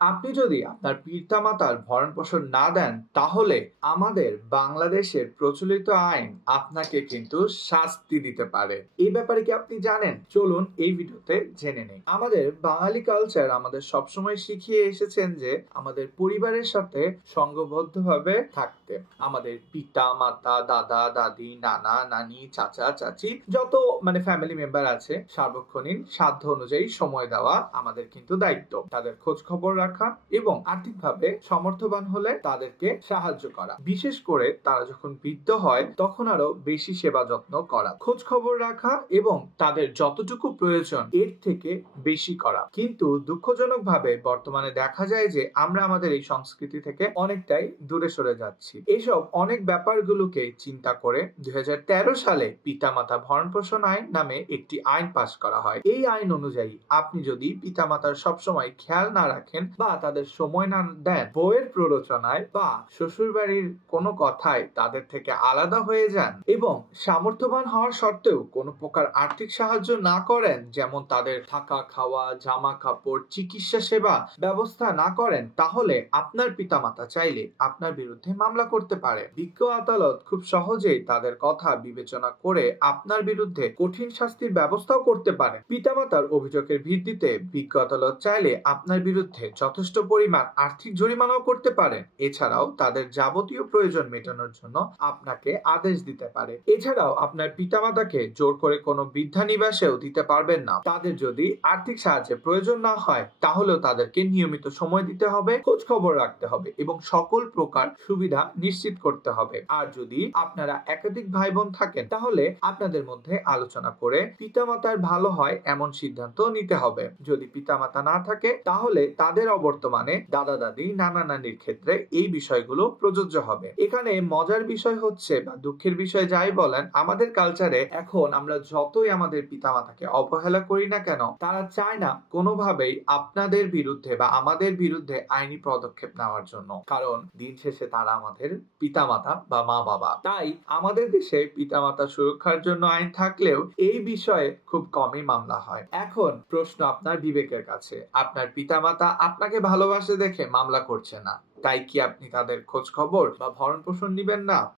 আপনি যদি আপনার পিতামাতার ভরণ পোষণ না দেন, তাহলে আমাদের বাংলাদেশের প্রচলিত আইন আপনাকে কিন্তু শাস্তি দিতে পারে। এই ব্যাপারে কি আপনি জানেন? চলুন এই ভিডিওতে জেনে নেই। আমাদের বাঙালি কালচার আমাদের সবসময় শিখিয়ে এসেছেন যে, আমাদের পরিবারের সাথে সংঘবদ্ধভাবে থাকতে। আমাদের পিতা মাতা দাদা, দাদি, নানা, নানি, চাচা, চাচি, যত মানে ফ্যামিলি মেম্বার আছে, সার্বক্ষণিক সাধ্য অনুযায়ী সময় দেওয়া আমাদের কিন্তু দায়িত্ব। তাদের খোঁজ খবর রাখা এবং আর্থিকভাবে সমর্থবান হলে তাদেরকে সাহায্য করা। বিশেষ করে তারা যখন বৃদ্ধ হয়, তখন আরও বেশি সেবা যত্ন করা খোঁজ খবর রাখা এবং তাদের যতটুকু প্রয়োজন এর থেকে বেশি করা। কিন্তু দুঃখজনক ভাবে বর্তমানে দেখা যায় যে আমরা আমাদের এই সংস্কৃতি থেকে অনেকটাই দূরে সরে যাচ্ছি। এসব অনেক ব্যাপারগুলোকে চিন্তা করে দুই হাজার তেরো সালে পিতামাতা ভরণ পোষণ আইন নামে একটি আইন পাশ করা হয়। এই আইন অনুযায়ী আপনি যদি পিতামাতার সবসময় খেয়াল না রাখেন বা তাদের সময় না দেন বইয়ের প্ররোচনায় বা শ্বশুর বাড়ির কোনো কথায় তাদের থেকে আলাদা হয়ে যান এবং সামর্থ্যবান হওয়ার সত্ত্বেও কোনো প্রকার আর্থিক সাহায্য না করেন, যেমন তাদের থাকা, খাওয়া, জামা কাপড়, চিকিৎসা সেবা ব্যবস্থা না করেন, তাহলে আপনার পিতামাতা চাইলে আপনার বিরুদ্ধে মামলা করতে পারে। বিজ্ঞ আদালত খুব সহজেই তাদের কথা বিবেচনা করে আপনার বিরুদ্ধে কঠিন শাস্তির ব্যবস্থাও করতে পারে। পিতামাতার অভিযোগের ভিত্তিতে বিজ্ঞ আদালত চাইলে আপনার বিরুদ্ধে যথেষ্ট পরিমাণ আর্থিক জরিমানাও করতে পারেন এছাড়াও তাদের যাবতীয় প্রয়োজন মেটানোর জন্য আপনাকে আদেশ দিতে পারে। এছাড়াও আপনার পিতামাতাকে জোর করে কোনো বৃদ্ধানিবাসেও দিতে পারবেন না। তাদের যদি আর্থিক সাহায্যের প্রয়োজন না হয়, তাহলেও তাদেরকে নিয়মিত সময় দিতে হবে খোঁজ খবর রাখতে হবে এবং সকল প্রকার সুবিধা নিশ্চিত করতে হবে। আর যদি আপনারা একাধিক ভাই বোন থাকেন, তাহলে আপনাদের মধ্যে আলোচনা করে পিতামাতার ভালো হয় এমন সিদ্ধান্ত নিতে হবে। যদি পিতামাতা না থাকে, তাহলে তাদের অবর্তমানে দাদা দাদি, নানা নানির ক্ষেত্রে এই বিষয়গুলো প্রযোজ্য হবে। এখানে মজার বিষয় হচ্ছে বা দুঃখের বিষয় যাই বলেন, আমাদের কালচারে এখন আমরা যতই আমাদের পিতামাতাকে অবহেলা করি না কেন, তারা চায় না কোনোভাবেই আপনাদের বিরুদ্ধে বা আমাদের বিরুদ্ধে আইনি পদক্ষেপ নেওয়ার জন্য। কারণ দিন শেষে তারা আমাদের পিতামাতা বা মা বাবা তাই আমাদের দেশে পিতামাতা সুরক্ষার জন্য আইন থাকলেও এই বিষয়ে খুব কমই মামলা হয়। এখন প্রশ্ন আপনার বিবেকের কাছে, আপনার পিতামাতা আপনাকে ভালোবাসে দেখে মামলা করছে না। তাই কি আপনি তাদের খোঁজ খবর বা ভরণ পোষণ নিবেন না?